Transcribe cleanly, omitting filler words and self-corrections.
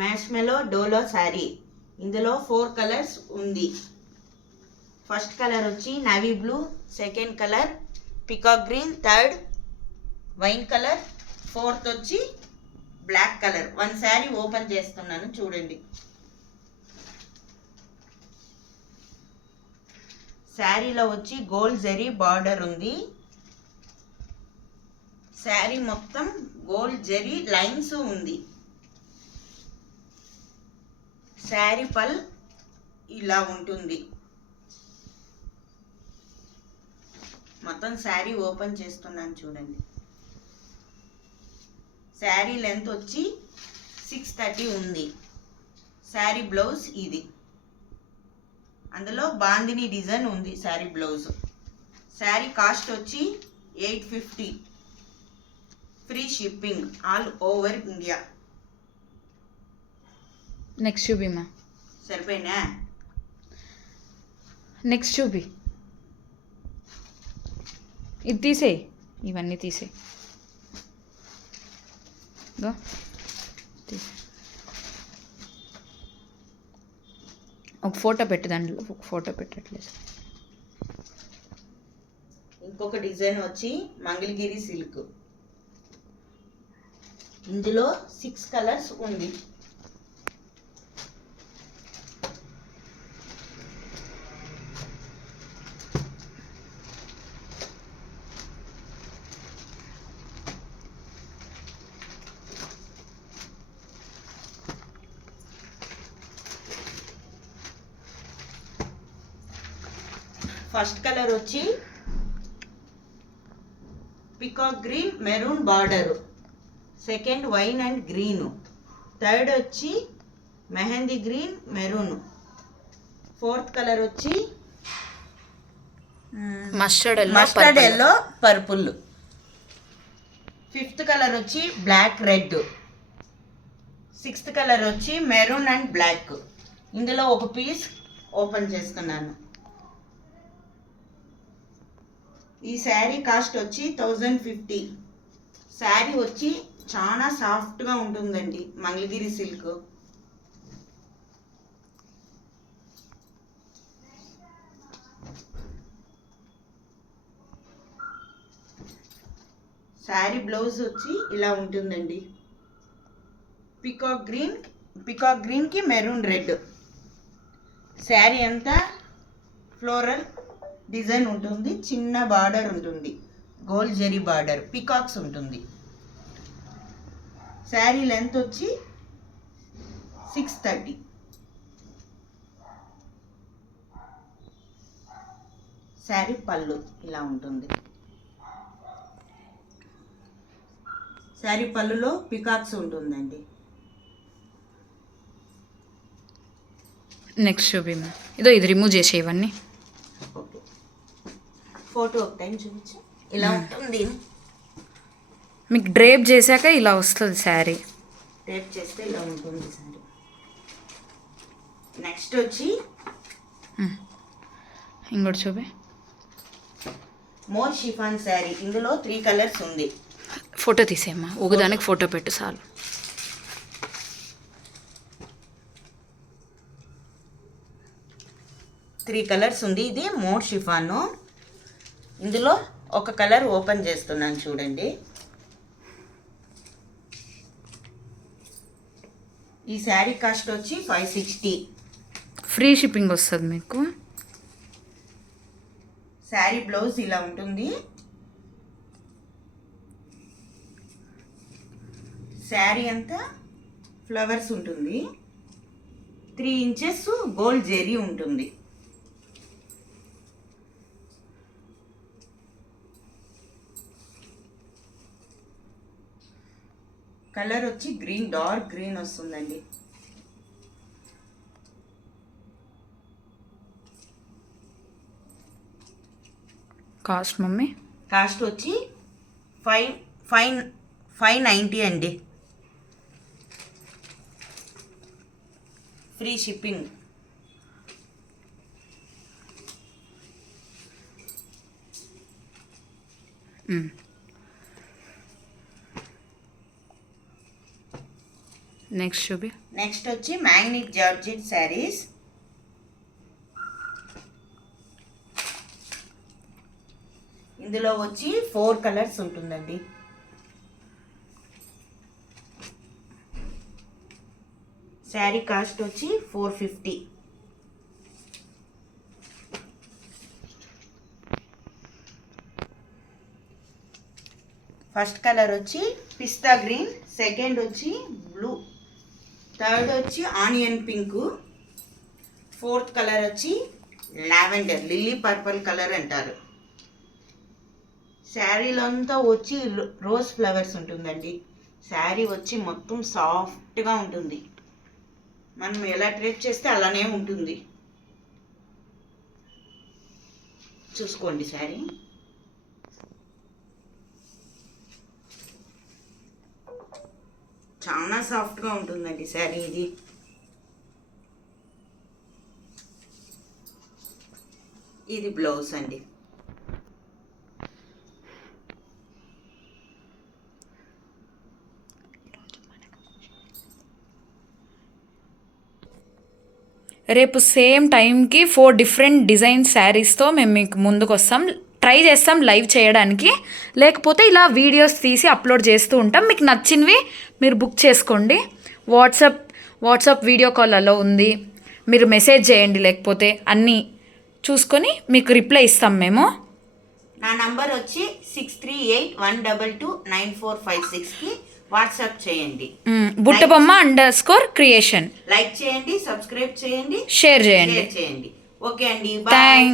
మ్యాష్మెలో డోలో శారీ. ఇందులో 4 కలర్స్ ఉంది. ఫస్ట్ కలర్ వచ్చి navy blue, second colour peacock green, third wine colour, fourth వచ్చి బ్లాక్ కలర్. 1 శారీ ఓపెన్ చేస్తున్నాను చూడండి. శారీలో వచ్చి గోల్డ్ జరీ బార్డర్ ఉంది. శారీ మొత్తం గోల్డ్ జరీ లైన్స్ ఉంది. శారీ పల్ ఇలా ఉంటుంది. మొత్తం శారీ ఓపెన్ చేస్తున్నాను చూడండి. శారీ లెంత్ వచ్చి 630 ఉంది. శారీ బ్లౌజ్ ఇది. అందులో బాందిని డిజైన్ ఉంది శారీ బ్లౌజ్. శారీ కాస్ట్ వచ్చి 850. Free shipping all over India. Next చూపిమా. సరిపోయినా? నెక్స్ట్ చూపి. ఇది తీసేయి, ఇవన్నీ తీసేయి. ఒక ఫోటో పెట్టు, దాంట్లో ఒక ఫోటో పెట్టట్లేదు. ఇంకొక డిజైన్ వచ్చి మంగళగిరి సిల్క్. ఇందులో 6 కలర్స్ ఉంది. ఫస్ట్ కలర్ వచ్చి peacock green maroon border, second wine and green, third వచ్చి mehndi green maroon, fourth colour వచ్చి mustard yellow purple, fifth colour వచ్చి బ్లాక్ రెడ్, సిక్స్త్ కలర్ వచ్చి మెరూన్ అండ్ బ్లాక్. ఇందులో ఒక పీస్ ఓపెన్ చేస్తున్నాను. ఈ శారీ కాస్ట్ వచ్చి 1050. శారీ వచ్చి చాలా సాఫ్ట్గా ఉంటుందండి, మంగళగిరి సిల్క్. శారీ బ్లౌజ్ వచ్చి ఇలా ఉంటుందండి. పికాక్ గ్రీన్కి మెరూన్ రెడ్. శారీ అంతా ఫ్లోరల్ డిజైన్ ఉంటుంది. చిన్న బార్డర్ ఉంటుంది, గోల్డ్ జరీ బార్డర్, పికాక్స్ ఉంటుంది. శారీ లెంత్ వచ్చి 630. శారీ పళ్ళు ఇలా ఉంటుంది. శారీ పళ్ళులో పికాక్స్ ఉంటుందండి. నెక్స్ట్ చూపిమ్మా. ఇది రిమూవ్ చేసే ఇవన్నీ. ఓకే, ఫోటో ఒక టైం చూపించు. ఇలా ఉంటుంది. మీకు డ్రేప్ చేశాక ఇలా వస్తుంది శారీ. డ్రేప్ చేస్తే ఇలా ఉంటుంది శారీ. నెక్స్ట్ వచ్చి ఇంకోటి చూపి. More chiffon sari. ఇందులో 3 కలర్స్ ఉంది. ఫోటో తీసేయమ్మా, ఒకదానికి ఫోటో పెట్టు చాలు. త్రీ కలర్స్ ఉంది. ఇది మోర్ షిఫాను. ఇందులో ఒక కలర్ ఓపెన్ చేస్తున్నాను చూడండి. ఈ శారీ కాస్ట్ వచ్చి 560. ఫ్రీ షిప్పింగ్ వస్తుంది మీకు. శారీ బ్లౌజ్ ఇలా ఉంటుంది. శారీ అంతా ఫ్లవర్స్ ఉంటుంది. 3 ఇంచెస్ గోల్డ్ జెరీ ఉంటుంది. కలర్ వచ్చి గ్రీన్, డార్క్ గ్రీన్ వస్తుందండి. Cost mummy? కాస్ట్ వచ్చి 590 అండి. Free shipping. నెక్స్ట్ చూపి. నెక్స్ట్ వచ్చి మ్యాగ్నెట్ జార్జెట్ శారీస్. ఇందులో వచ్చి 4 కలర్స్ ఉంటుందండి. శారీ కాస్ట్ వచ్చి 450. ఫస్ట్ కలర్ వచ్చి పిస్తా గ్రీన్, సెకండ్ వచ్చి బ్లూ, థర్డ్ వచ్చి ఆనియన్ పింక్, ఫోర్త్ కలర్ వచ్చి లావెండర్, లిల్లీ పర్పుల్ కలర్ అంటారు. శారీలో అంతా వచ్చి రోజ్ ఫ్లవర్స్ ఉంటుందండి. శారీ వచ్చి మొత్తం సాఫ్ట్గా ఉంటుంది. మనం ఎలా డ్రేప్ చేస్తే అలానే ఉంటుంది. చూసుకోండి శారీ. చాలా సాఫ్ట్గా ఉంటుందండి శారీ ఇది. ఇది బ్లౌజ్ అండి. రేపు సేమ్ టైంకి 4 డిఫరెంట్ డిజైన్ శారీస్తో మేము మీకు ముందుకు వస్తాం. ట్రై చేస్తాం లైవ్ చేయడానికి, లేకపోతే ఇలా వీడియోస్ తీసి అప్లోడ్ చేస్తూ ఉంటాం. మీకు నచ్చినవి మీరు బుక్ చేసుకోండి. వాట్సాప్ వీడియో కాల్ అలో ఉంది. మీరు మెసేజ్ చేయండి, లేకపోతే అన్నీ చూసుకొని మీకు రిప్లై ఇస్తాం మేము. నా నంబర్ వచ్చి 6381229456కి వాట్సాప్ చేయండి. బుట్టబొమ్మ _creation. లైక్ చేయండి, సబ్స్క్రైబ్ చేయండి, షేర్ చేయండి. ఓకే అండి, బాయ్.